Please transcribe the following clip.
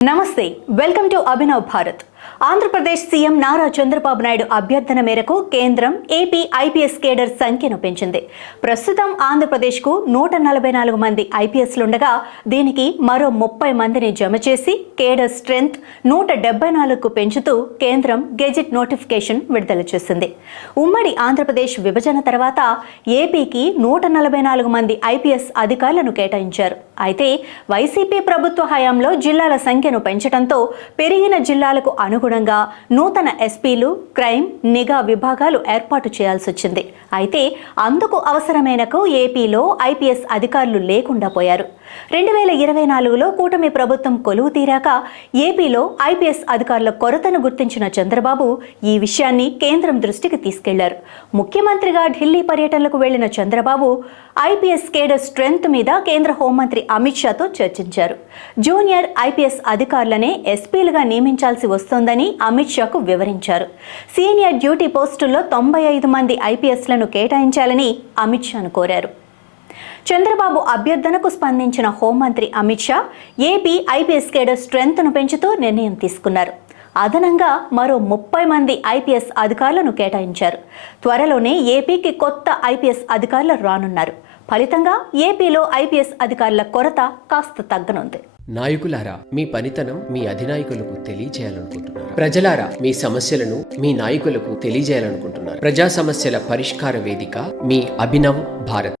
నమస్తే, welcome to Abhinav Bharat. Andhra Pradesh CM Nara Chandrababu Naidu అభ్యర్థన మేరకు కేంద్రం ఏపీ ఐపీఎస్ కేడర్ సంఖ్యను పెంచింది. ప్రస్తుతం ఆంధ్రప్రదేశ్కు 144 మంది ఐపీఎస్లుండగా దీనికి మరో 30 మందిని జమ చేసి కేడర్ స్ట్రెంగ్త్ 174కు పెంచుతూ కేంద్రం గెజిట్ నోటిఫికేషన్ విడుదల చేసింది. ఉమ్మడి ఆంధ్రప్రదేశ్ విభజన తర్వాత ఏపీకి 144 మంది ఐపీఎస్ అధికారులను కేటాయించారు. అయితే వైసీపీ ప్రభుత్వ హయాంలో జిల్లాల సంఖ్యను పెంచడంతో పెరిగిన జిల్లాలకు అనుగుణంగా నూతన ఎస్పీలు, క్రైమ్, నిఘా విభాగాలు ఏర్పాటు చేయాల్సి వచ్చింది. అయితే అందుకు అవసరమైనకు ఏపీలో ఐపీఎస్ అధికారులు లేకుండా పోయారు. 2024లో కూటమి ప్రభుత్వం కొలువు తీరాక ఏపీలో ఐపీఎస్ అధికారుల కొరతను గుర్తించిన చంద్రబాబు ఈ విషయాన్ని కేంద్రం దృష్టికి తీసుకెళ్లారు. ముఖ్యమంత్రిగా ఢిల్లీ పర్యటనలకు వెళ్లిన చంద్రబాబు ఐపీఎస్ కేడర్ స్ట్రెంగ్త్ మీద కేంద్ర హోంమంత్రి అమిత్ షాతో చర్చించారు. జూనియర్ ఐపీఎస్ అధికారులనే ఎస్పీలుగా నియమించాల్సి వస్తోందని అమిత్ షాకు వివరించారు. సీనియర్ డ్యూటీ పోస్టుల్లో 95 మంది ఐపీఎస్లను కేటాయించాలని అమిత్ షాను కోరారు. చంద్రబాబు అభ్యర్థనకు స్పందించిన హోంమంత్రి Amit Shah AP IPS cadre స్ట్రెంగ్త్ను పెంచుతూ నిర్ణయం తీసుకున్నారు. అదనంగా మరో 30 మంది ఐపీఎస్ అధికారులను కేటాయించారు. త్వరలోనే ఏపీకి కొత్త ఐపీఎస్ అధికారులు రానున్నారు. ఫలితంగా ఏపీలో ఐపీఎస్ అధికారుల కొరత కాస్త తగ్గనుంది. నాయకులారా, మీ పనితనం మీ అధినాయకులకు తెలియజేయాలనుకుంటున్నారు. ప్రజలారా, మీ సమస్యలను మీ నాయకులకు తెలియజేయాలనుకుంటున్నారు. ప్రజా సమస్యల పరిష్కార వేదిక మీ అభినవ్ భారత్.